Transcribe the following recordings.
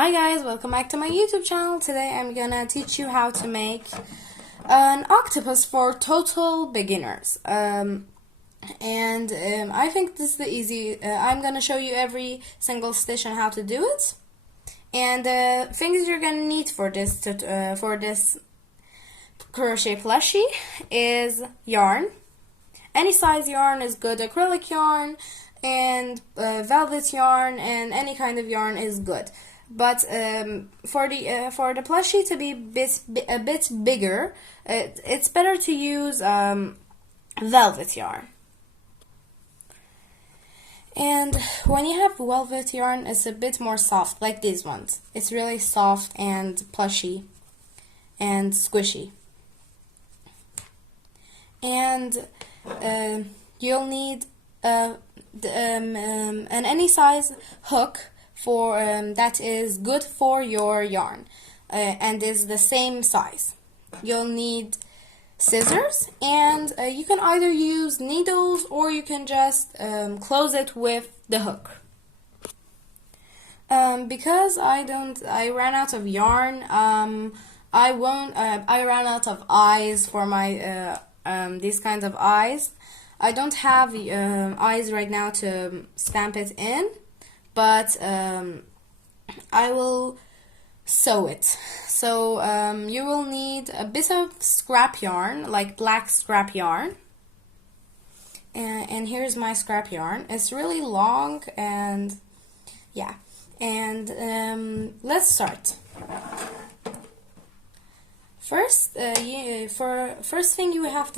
Hi guys, welcome back to my YouTube channel. Today I'm gonna teach you how to make an octopus for total beginners. I think this is the easy. I'm gonna show you every single stitch on how to do it, and the things you're gonna need for this crochet plushie is yarn. Any size yarn is good. Acrylic yarn and velvet yarn and any kind of yarn is good. But for the plushie to be a bit bigger, it's better to use velvet yarn. And when you have velvet yarn, it's a bit more soft, like these ones. It's really soft and plushy and squishy. And you'll need an any size hook for that is good for your yarn and is the same size. You'll need scissors, and you can either use needles or you can just close it with the hook. Because I ran out of yarn. I ran out of eyes for my these kinds of eyes. I don't have eyes right now to stamp it in, but I will sew it. So you will need a bit of scrap yarn, like black scrap yarn. And here's my scrap yarn. It's really long, and yeah. And let's start. First, first thing we have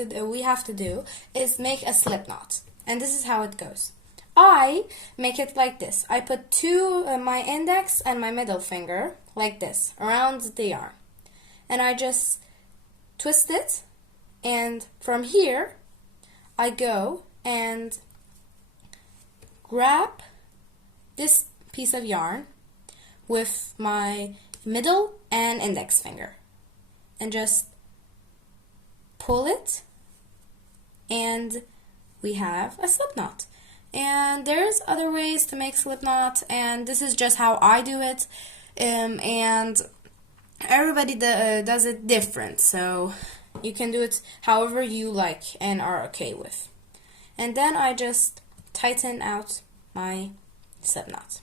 to do is make a slip knot, and this is how it goes. I make it like this. I put my index and my middle finger like this around the yarn, and I just twist it, and from here I go and grab this piece of yarn with my middle and index finger and just pull it, and we have a slip knot. And there's other ways to make slip knots, and this is just how I do it, and everybody does it different, so you can do it however you like and are okay with. And then I just tighten out my slip knot.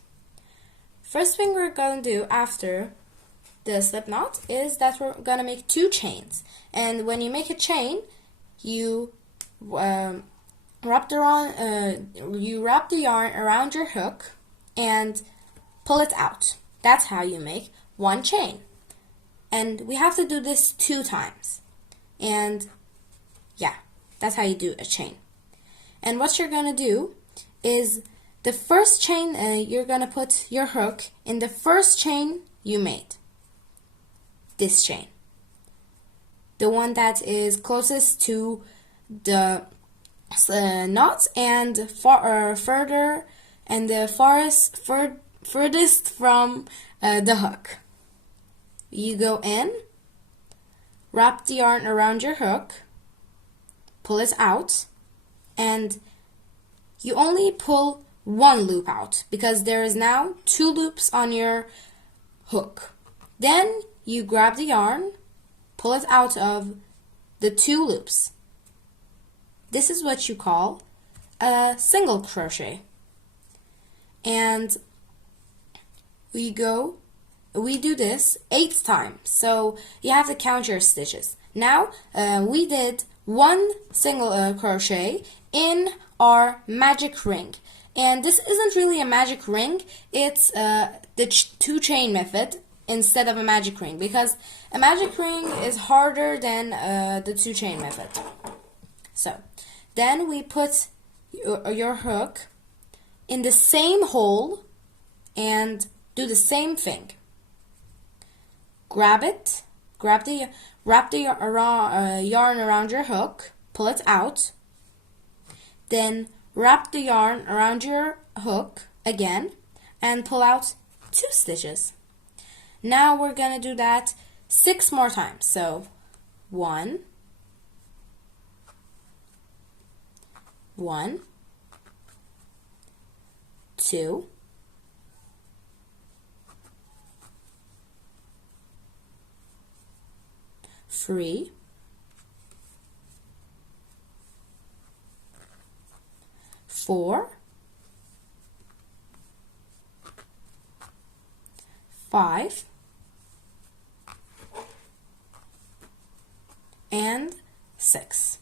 First thing we're going to do after the slip knot is that we're going to make 2 chains, and when you make a chain, you wrap the yarn around your hook and pull it out. That's how you make 1 chain. And we have to do this 2 times. And yeah, that's how you do a chain. And what you're going to do is the first chain, you're going to put your hook in the first chain you made. This chain. The one that is closest to the knots and further and the furthest from the hook. You go in, wrap the yarn around your hook, pull it out, and you only pull 1 loop out because there is now 2 loops on your hook. Then you grab the yarn, pull it out of the 2 loops. This is what you call a single crochet. And we do this 8 times, so you have to count your stitches. Now we did 1 single crochet in our magic ring, and this isn't really a magic ring, it's the 2 chain method instead of a magic ring, because a magic ring is harder than the 2 chain method. So then we put your hook in the same hole and do the same thing. Grab the yarn around your hook, pull it out, then wrap the yarn around your hook again and pull out 2 stitches. Now we're going to do that 6 more times. So 1, 2, 3, 4, 5, and 6.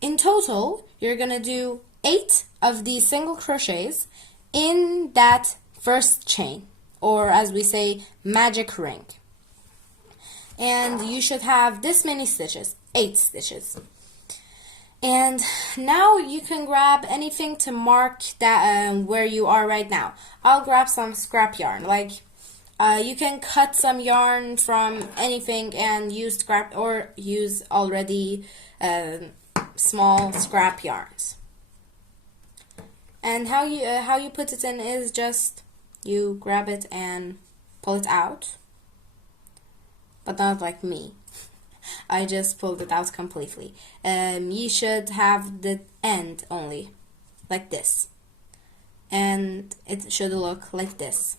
In total, you're going to do 8 of these single crochets in that first chain, or as we say, magic ring. And you should have this many stitches, 8 stitches. And now you can grab anything to mark that where you are right now. I'll grab some scrap yarn, like you can cut some yarn from anything and use scrap, or use already small scrap yarns. And how you put it in is just you grab it and pull it out, but not like me. I just pulled it out completely. You should have the end only, like this, and it should look like this.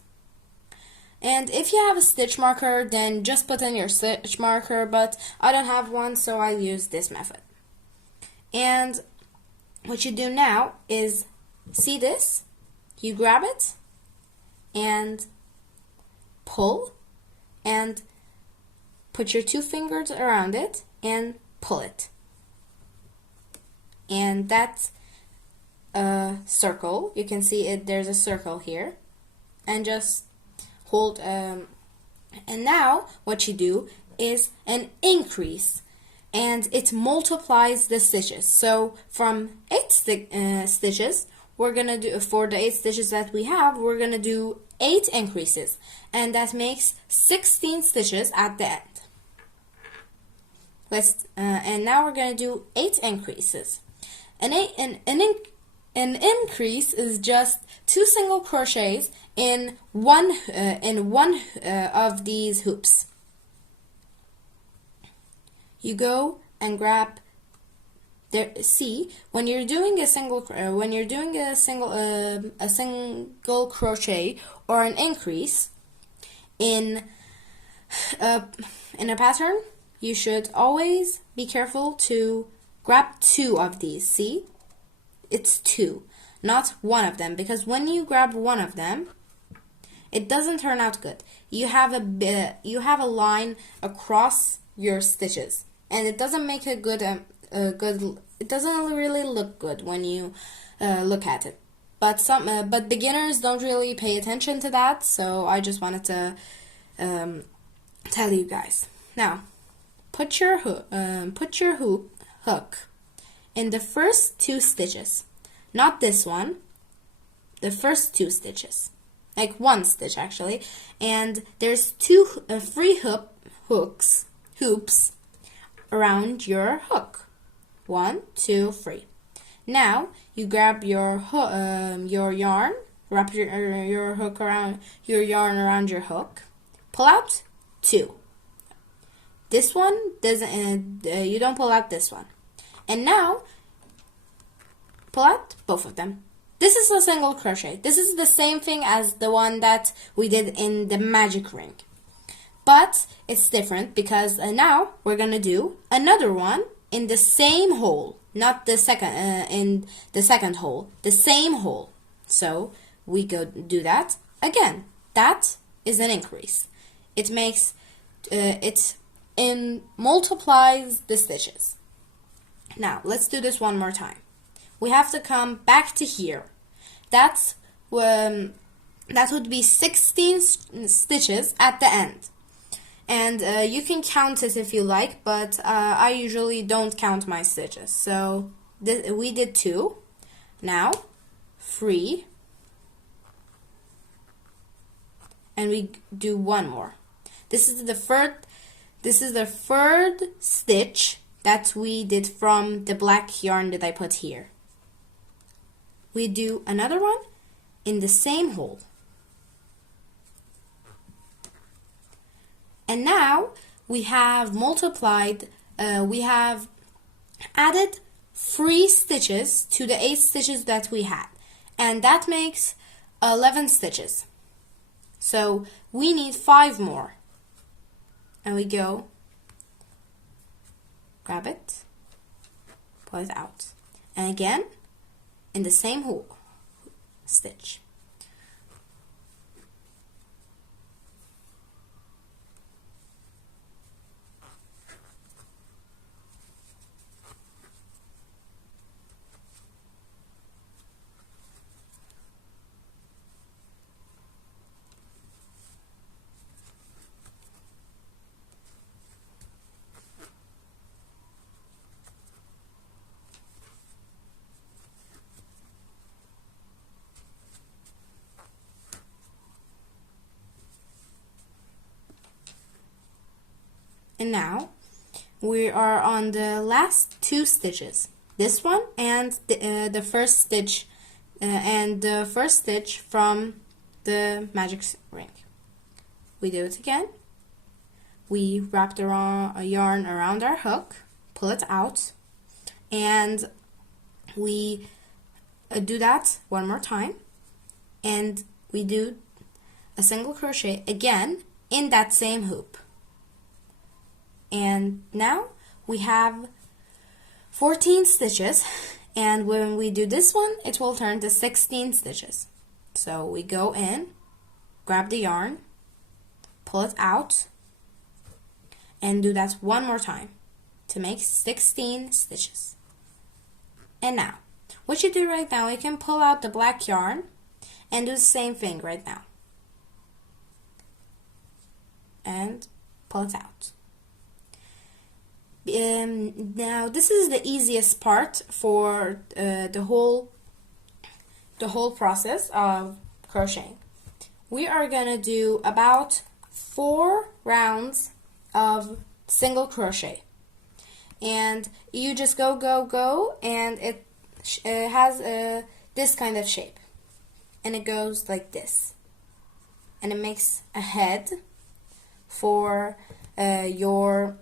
And if you have a stitch marker, then just put in your stitch marker, but I don't have one, so I use this method. And what you do now is, see this? You grab it and pull, and put your 2 fingers around it and pull it. And that's a circle. You can see it, there's a circle here. And just hold, and now what you do is an increase, and it multiplies the stitches. So from 8 stitches, we're gonna do, for the 8 stitches that we have, we're gonna do 8 increases, and that makes 16 stitches at the end. And now we're gonna do 8 increases. An increase is just 2 single crochets in one of these hoops. You go and grab there. See, when you're doing a single crochet or an increase in a pattern, you should always be careful to grab 2 of these. See, it's 2, not 1 of them, because when you grab 1 of them, it doesn't turn out good. You have a line across your stitches, and it doesn't make a good it doesn't really look good when you look at it. But beginners don't really pay attention to that, so I just wanted to tell you guys. Now, put your hook in the first 2 stitches, not this one, the first 2 stitches, like 1 stitch actually, and there's 3 hoops around your hook. 1, 2, 3. Now you grab your yarn, wrap your hook around your yarn around your hook, pull out 2. This one doesn't. You don't pull out this one, and now pull out both of them. This is a single crochet. This is the same thing as the one that we did in the magic ring, but it's different because now we're gonna do another one in the same hole, not the second in the second hole, the same hole. So we go do that again. That is an increase. It makes multiplies the stitches. Now let's do this one more time. We have to come back to here. That would be 16 stitches at the end. And you can count it if you like, but I usually don't count my stitches. So we did 2. Now 3, and we do 1 more. This is the third stitch that we did from the black yarn that I put here. We do another one in the same hole. And now we have multiplied, we have added 3 stitches to the 8 stitches that we had. And that makes 11 stitches. So we need 5 more. and we go grab it, pull it out, and again in the same hole stitch. And now we are on the last two stitches, this one and the first stitch from the magic ring. We do it again. We wrap the yarn around our hook, pull it out, and we do that one more time, and we do a single crochet again in that same hoop. And now we have 14 stitches, and when we do this one, it will turn to 16 stitches. So we go in, grab the yarn, pull it out, and do that one more time to make 16 stitches. And now, what you do right now, you can pull out the black yarn and do the same thing right now. And pull it out. Now this is the easiest part for the whole process of crocheting. We are gonna do about 4 rounds of single crochet, and you just go, and it has this kind of shape, and it goes like this, and it makes a head for your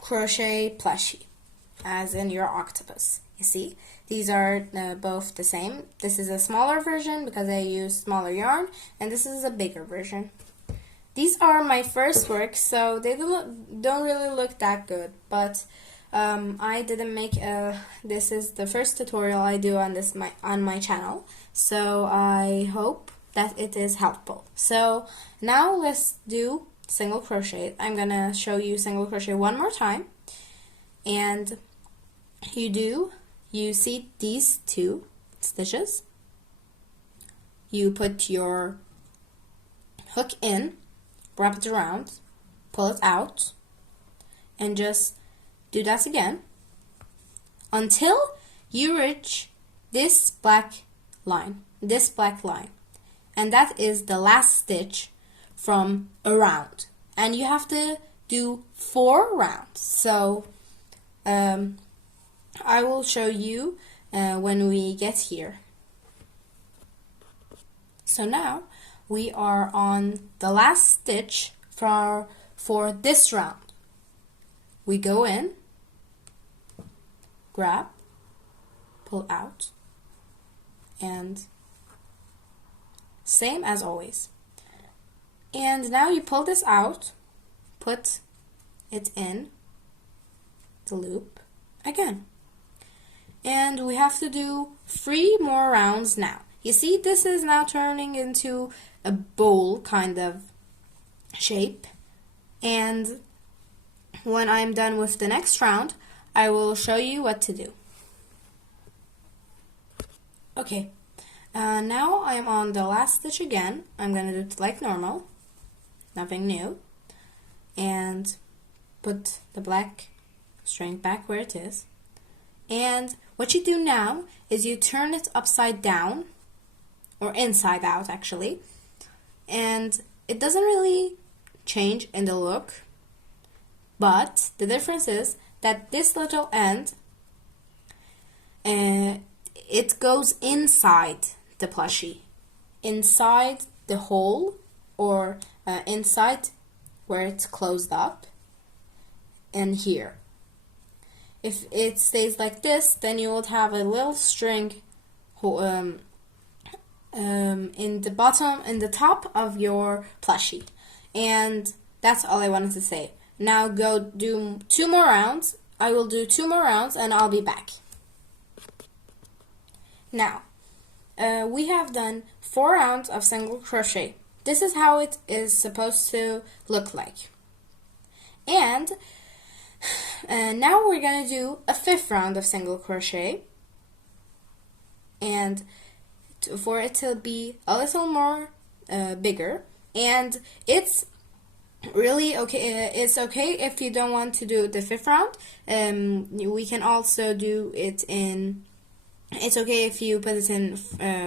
crochet plushie, as in your octopus. You see, these are both the same. This is a smaller version because I use smaller yarn, and this is a bigger version. These are my first work, so they don't really look that good, but I didn't make this is the first tutorial I do on my channel, so I hope that it is helpful. So now let's do single crochet. I'm gonna show you single crochet one more time, and you see these 2 stitches, you put your hook in, wrap it around, pull it out, and just do that again until you reach this black line, and that is the last stitch from a round, and you have to do 4 rounds. So I will show you when we get here. So now we are on the last stitch for this round. We go in, grab, pull out, and same as always. And now you pull this out, put it in the loop again. And we have to do 3 more rounds now. You see, this is now turning into a bowl kind of shape. And when I'm done with the next round, I will show you what to do. Okay, now I'm on the last stitch again. I'm going to do it like normal, nothing new, and put the black string back where it is. And what you do now is you turn it upside down, or inside out actually, and it doesn't really change in the look, but the difference is that this little end, it goes inside the plushie, inside the hole, or inside where it's closed up, and here. If it stays like this, then you would have a little string in the top of your plushie. And that's all I wanted to say. Now go do 2 more rounds. I will do 2 more rounds and I'll be back. Now, we have done 4 rounds of single crochet. This is how it is supposed to look like. And now we're going to do a 5th round of single crochet. And for it to be a little more bigger. And it's really okay. It's okay if you don't want to do the 5th round. We can also do it in. It's okay if you put it in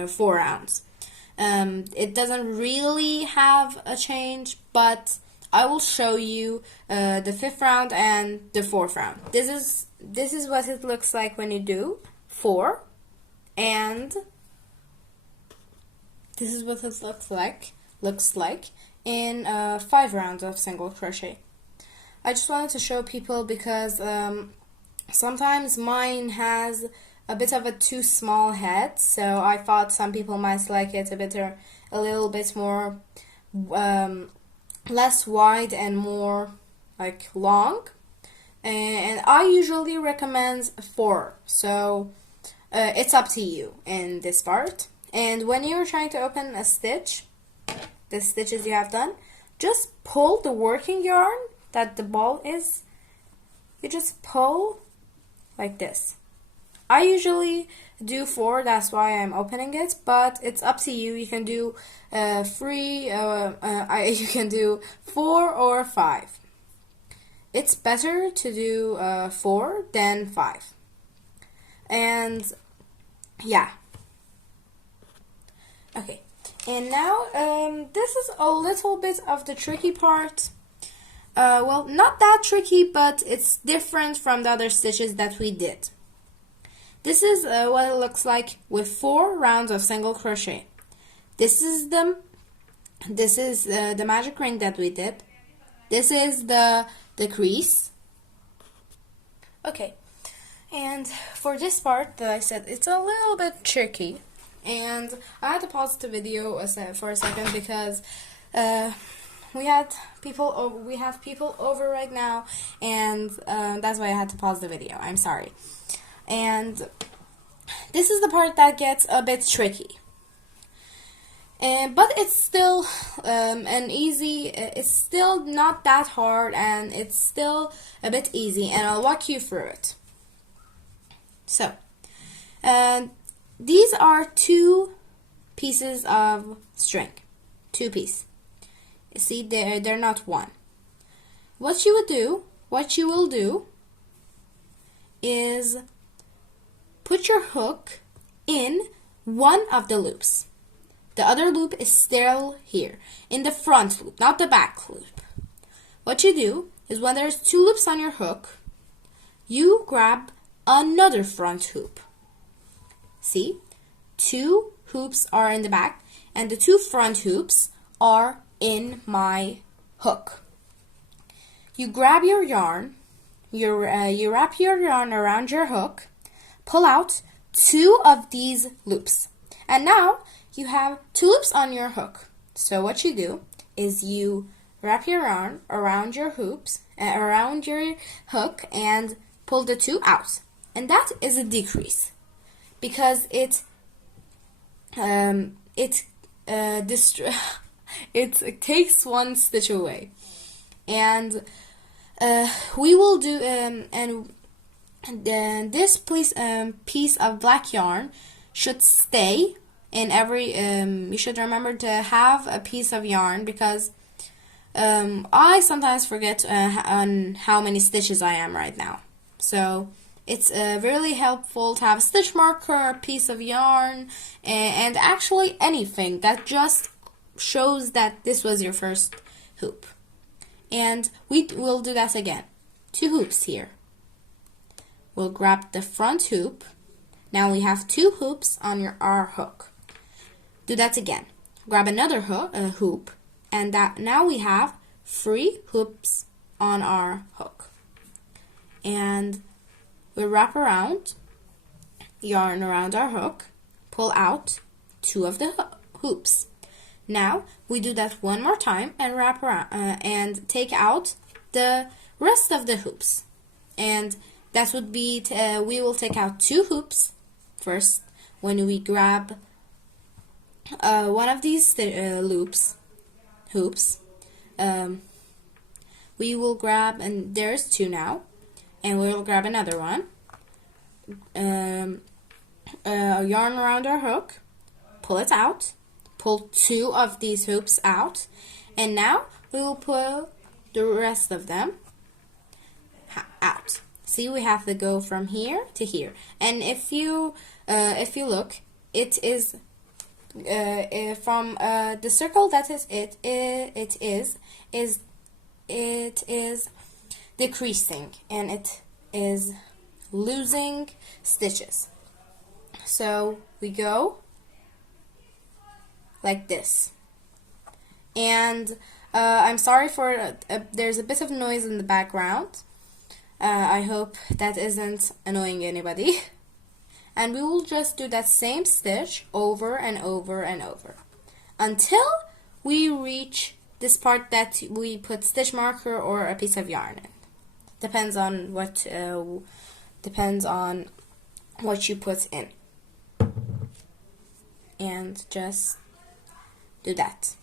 4 rounds. It doesn't really have a change, but I will show you the 5th round and the 4th round. This is what it looks like when you do 4, and this is what it looks like in 5 rounds of single crochet. I just wanted to show people because sometimes mine has a bit of a too small head, so I thought some people might like it a little bit more less wide and more like long. And I usually recommend 4, so it's up to you in this part. And when you're trying to open a stitch, the stitches you have done, just pull the working yarn that the ball is. You just pull like this. I usually do 4, that's why I'm opening it, but it's up to you. You can do 3, you can do 4 or 5. It's better to do 4 than 5. And yeah. Okay. And now this is a little bit of the tricky part. Well, not that tricky, but it's different from the other stitches that we did. This is what it looks like with 4 rounds of single crochet. This is the magic ring that we did. This is the crease. Okay, and for this part that I said, it's a little bit tricky, and I had to pause the video for a second because we have people over right now, and that's why I had to pause the video. I'm sorry. And this is the part that gets a bit tricky. But it's still it's still not that hard, and it's still a bit easy, and I'll walk you through it. So, these are 2 pieces of string. 2 pieces. You see, they're not 1. What you will do is put your hook in one of the loops. The other loop is still here, in the front loop, not the back loop. What you do is when there's 2 loops on your hook, you grab another front hoop. See? 2 hoops are in the back, and the 2 front hoops are in my hook. You grab your yarn, you wrap your yarn around your hook, pull out 2 of these loops, and now you have 2 loops on your hook. So what you do is you wrap your yarn around your hoops, around your hook, and pull the 2 out. And that is a decrease because it takes 1 stitch away. And we will do this piece of black yarn should stay in every. You should remember to have a piece of yarn because I sometimes forget on how many stitches I am right now. So it's really helpful to have a stitch marker, a piece of yarn, and actually anything that just shows that this was your first hoop. And we will do that again. 2 hoops here. We'll grab the front hoop. Now we have 2 hoops on our hook. Do that again. Grab another hoop, and now we have 3 hoops on our hook. And we wrap around yarn around our hook, pull out 2 of the hoops. Now we do that one more time and wrap around and take out the rest of the hoops. And that would be, we will take out 2 hoops first when we grab one of these hoops. We will grab, and there's 2 now, and we will grab another one. Yarn around our hook, pull it out, pull 2 of these hoops out, and now we will pull the rest of them out. See, we have to go from here to here, and if you look, it is from the circle that is it is decreasing, and it is losing stitches. So we go like this, and I'm sorry for there's a bit of noise in the background. I hope that isn't annoying anybody. And we will just do that same stitch over and over and over until we reach this part that we put stitch marker or a piece of yarn in. Depends on what you put in. And just do that.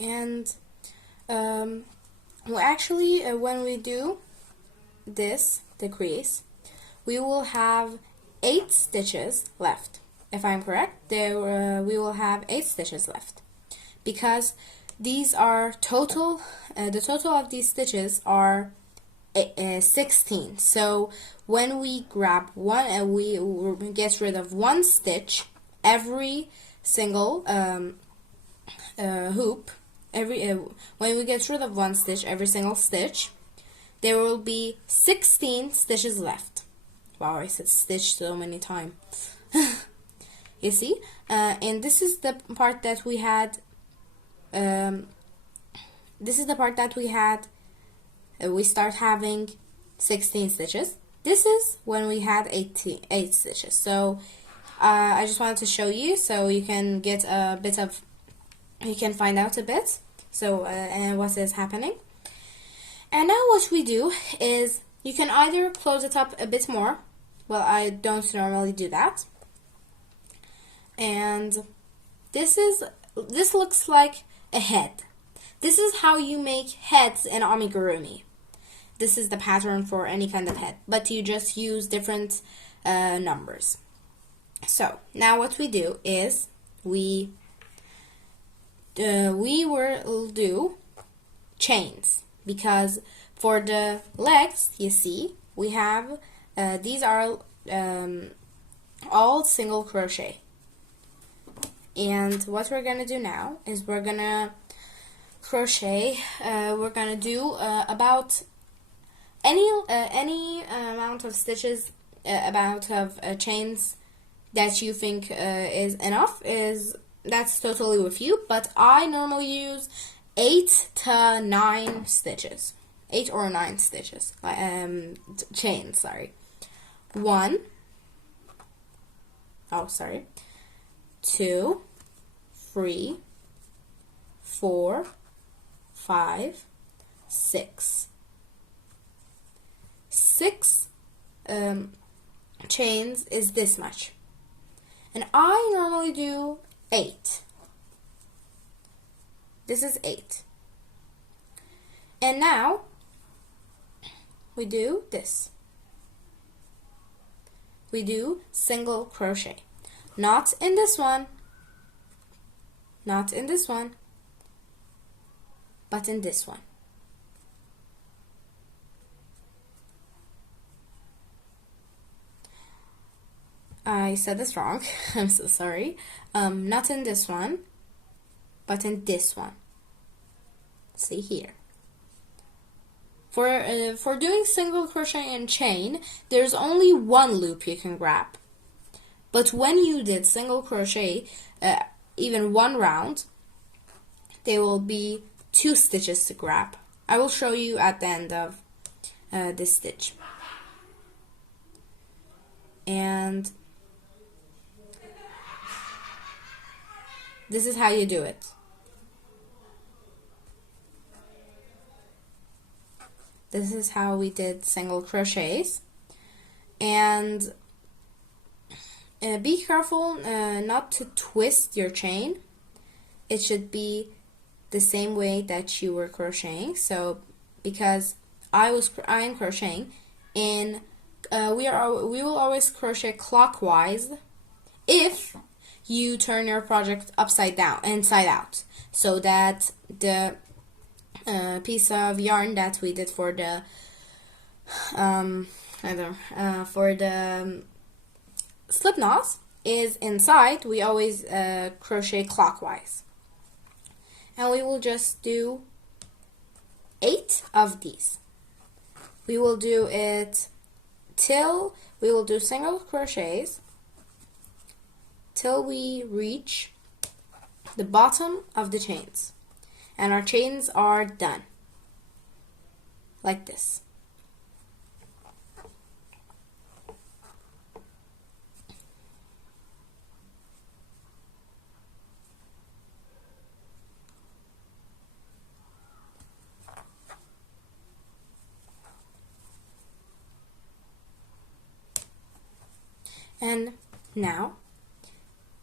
And well, actually, when we do this decrease, we will have 8 stitches left. If I'm correct, there we will have 8 stitches left, because these are total. The total of these stitches are 16. So when we grab one, we get rid of 1 stitch every single hoop. When we get rid of 1 stitch every single stitch, there will be 16 stitches left. Wow, I said stitch so many times. You see, and this is the part that we had. This is the part that we had. We start having 16 stitches. This is when we had 8 stitches. So I just wanted to show you so you can get a bit of. You can find out a bit. So and what is happening. And now what we do is you can either close it up a bit more. Well, I don't normally do that. And this looks like a head. This is how you make heads in amigurumi. This is the pattern for any kind of head, but you just use different numbers. So now what we do is we will do chains, because for the legs, you see, we have these are all single crochet. And what we're gonna do now is we're gonna crochet. We're gonna do about any amount of stitches, amount of chains that you think is enough. That's totally with you, but I normally use 8 to 9 stitches. 8 or 9 stitches. Chains, sorry. 1. Oh, sorry. 2, 3, 4, 5, 6. 6 chains is this much. And I normally do 8. This is 8. And now we do this. We do single crochet. Not in this one. Not in this one. But in this one. I said this wrong. I'm so sorry. Not in this one, but in this one. See here. For doing single crochet and chain, there's only 1 loop you can grab. But when you did single crochet, even 1 round, there will be 2 stitches to grab. I will show you at the end of this stitch. And this is how you do it. This is how we did single crochets. And be careful not to twist your chain. It should be the same way that you were crocheting. So because I am crocheting in we will always crochet clockwise if you turn your project inside out, so that the piece of yarn that we did for the slip knots is inside. We always crochet clockwise, and we will just do 8 of these. We will do it till we will do single crochets till we reach the bottom of the chains, and our chains are done like this. And now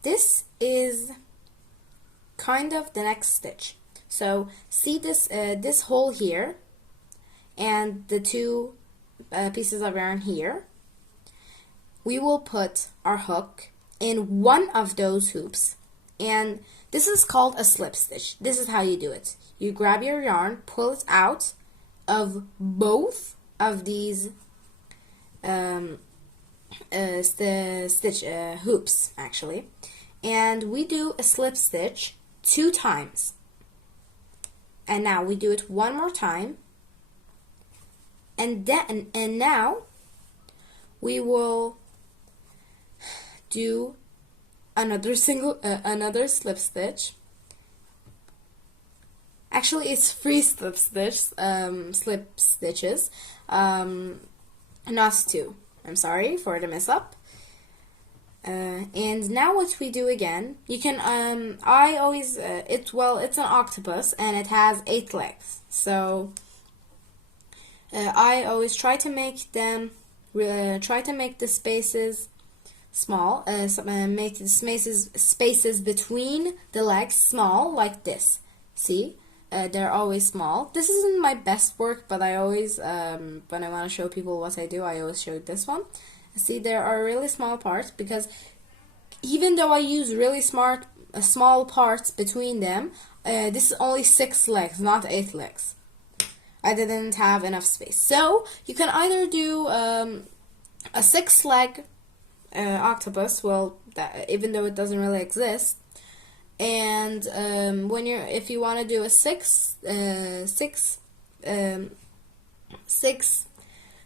this is kind of the next stitch. So see this this hole here and the 2 pieces of yarn here. We will put our hook in one of those hoops, and this is called a slip stitch. This is how you do it. You grab your yarn, pull it out of both of these hoops actually, and we do a slip stitch 2 times. And now we do it one more time, and now we will do another slip stitch. Actually, it's 3 slip stitches, not 2. I'm sorry for the mess up. And now what we do again, you can, I always, it's an octopus and it has 8 legs. So, I always try to make the spaces small, make the spaces between the legs small, like this. See? They're always small. This isn't my best work, but I always, when I want to show people what I do, I always show this one. See, there are really small parts, because even though I use really small parts between them, this is only 6 legs, not 8 legs. I didn't have enough space. So, you can either do a 6-leg octopus, even though it doesn't really exist, and if you want to do a 6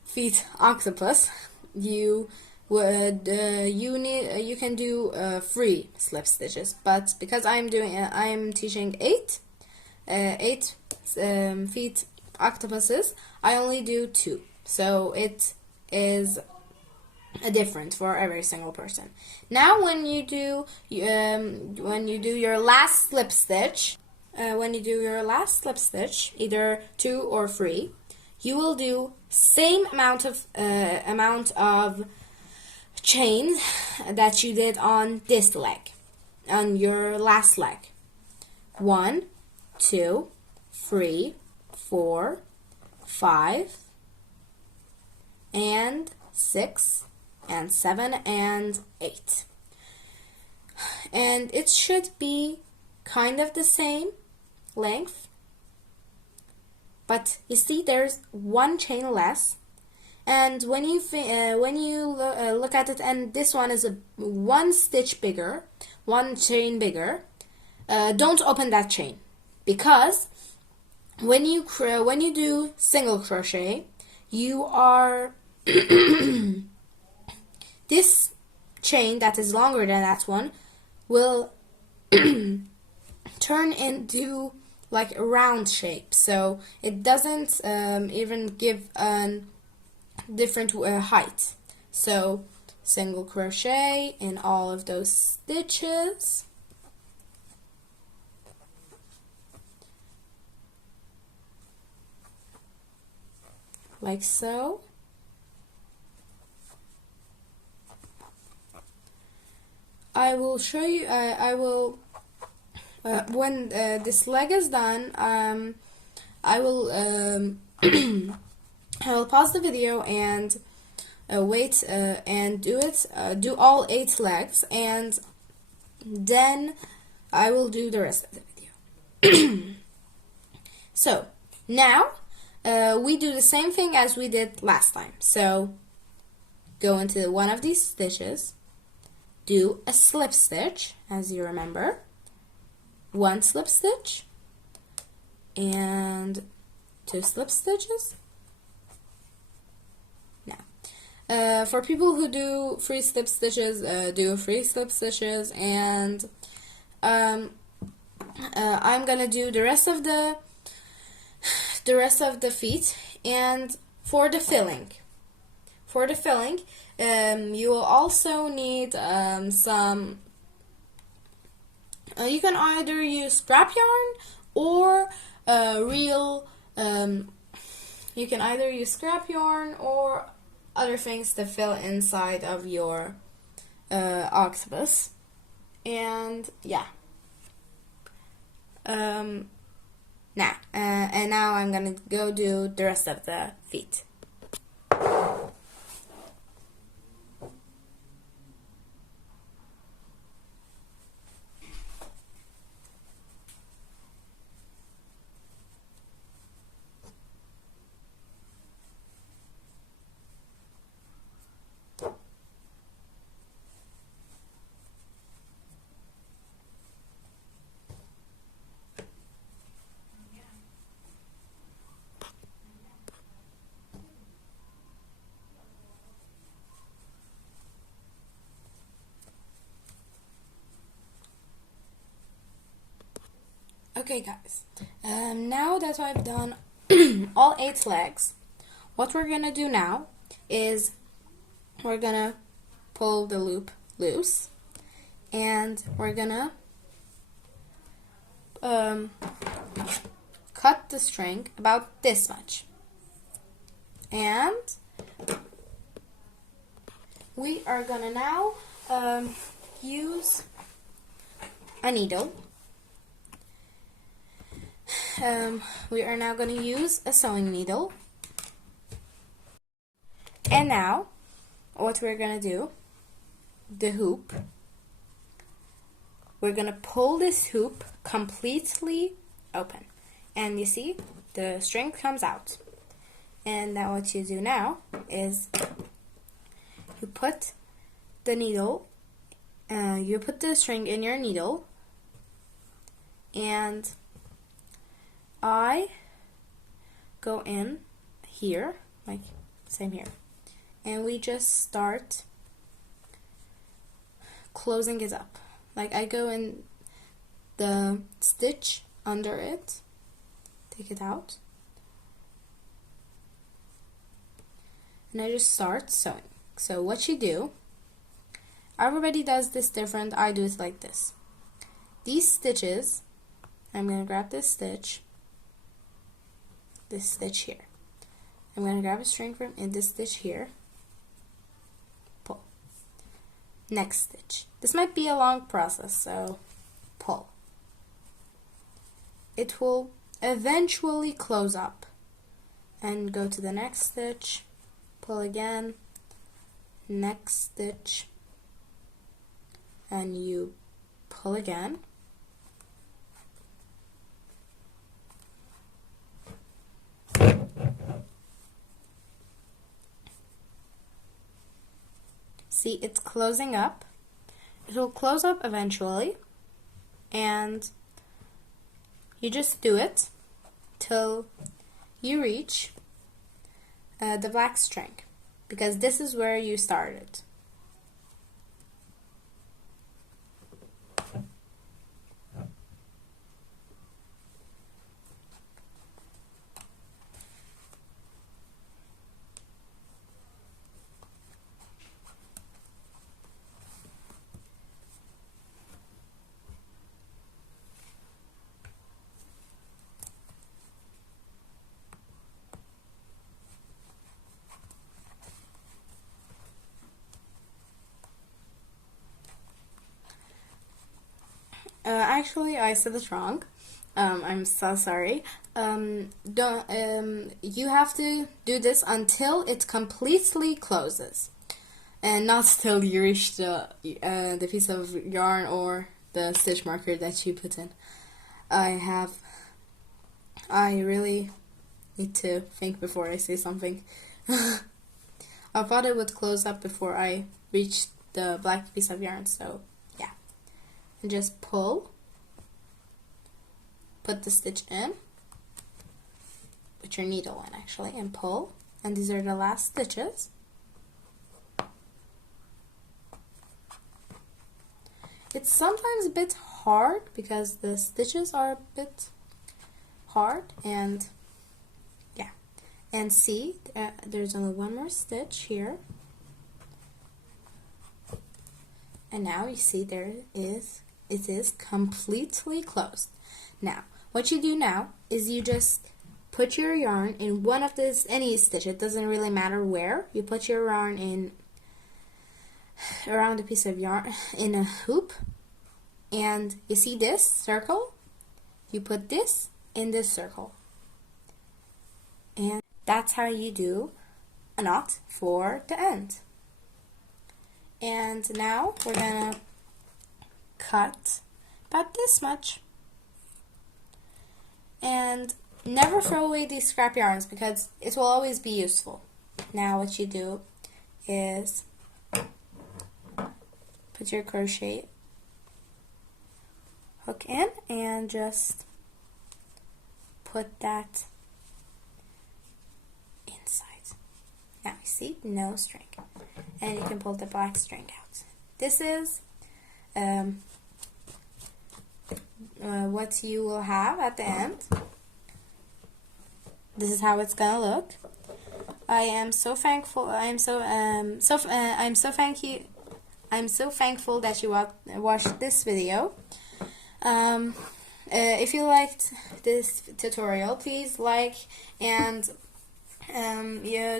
feet octopus, you can do 3 slip stitches. But because I'm teaching 8 feet octopuses, I only do 2. So it is different for every single person. Now, when you do your last slip stitch, either 2 or 3, you will do same amount of chains that you did on this leg, on your last leg. 1, 2, 3, 4, 5, and 6, and 7, and 8. And it should be kind of the same length, but you see there's 1 chain less, and when you look at it, and this one is 1 stitch bigger, 1 chain bigger, don't open that chain, because when you do single crochet, you are this chain that is longer than that one will turn into like a round shape, so it doesn't even give a different height. So single crochet in all of those stitches, like so. I will show you, I will, when this leg is done, I will I will pause the video and wait and do all 8 legs, and then I will do the rest of the video. So now we do the same thing as we did last time. So go into one of these stitches, do a slip stitch, as you remember, 1 slip stitch and 2 slip stitches. Now, for people who do free slip stitches, do free slip stitches, and I'm gonna do the rest of the feet. And for the filling, you will also need some. You can either use scrap yarn or real. You can either use scrap yarn or other things to fill inside of your octopus. And yeah. Now I'm gonna go do the rest of the feet. Okay guys, now that I've done all 8 legs, what we're gonna do now is we're gonna pull the loop loose, and we're gonna cut the string about this much, and we are gonna now use a needle. We are now going to use a sewing needle. And now, what we're going to do, the hoop, we're going to pull this hoop completely open. And you see, the string comes out. And now what you do now is you put the needle, you put the string in your needle, and I go in here, like same here, and we just start closing it up. Like I go in the stitch under it, take it out, and I just start sewing. So what you do, everybody does this different, I do it like this. These stitches, I'm going to grab this stitch here. I'm going to grab a string from in this stitch here, pull. Next stitch. This might be a long process, so pull. It will eventually close up, and go to the next stitch, pull again, next stitch, and you pull again. See, it's closing up. It will close up eventually, and you just do it till you reach the black string, because this is where you started. Actually, I said it wrong. I'm so sorry. You have to do this until it completely closes, and not till you reach the piece of yarn or the stitch marker that you put in. I really need to think before I say something. I thought it would close up before I reached the black piece of yarn, so yeah. And just pull. Put the stitch in, put your needle in actually, and pull, and these are the last stitches. It's sometimes a bit hard because the stitches are a bit hard, and yeah, and see, there's only one more stitch here, and now you see it is completely closed. Now, what you do now is you just put your yarn in one of this, any stitch, it doesn't really matter where. You put your yarn in around a piece of yarn in a hoop, and you see this circle? You put this in this circle. And that's how you do a knot for the end. And now we're gonna cut about this much. And never throw away these scrap yarns because it will always be useful. Now what you do is put your crochet hook in and just put that inside. Now you see, no string. And you can pull the black string out. This is what you will have at the end. This is how it's gonna look. I am so thankful. I'm so thankful that you watched this video. If you liked this tutorial, please like and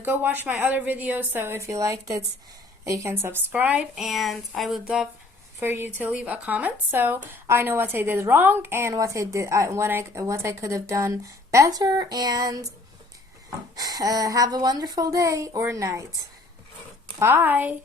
go watch my other videos. So if you liked it, you can subscribe, and I would love for you to leave a comment so I know what I did wrong and what I could have done better. And have a wonderful day or night. Bye.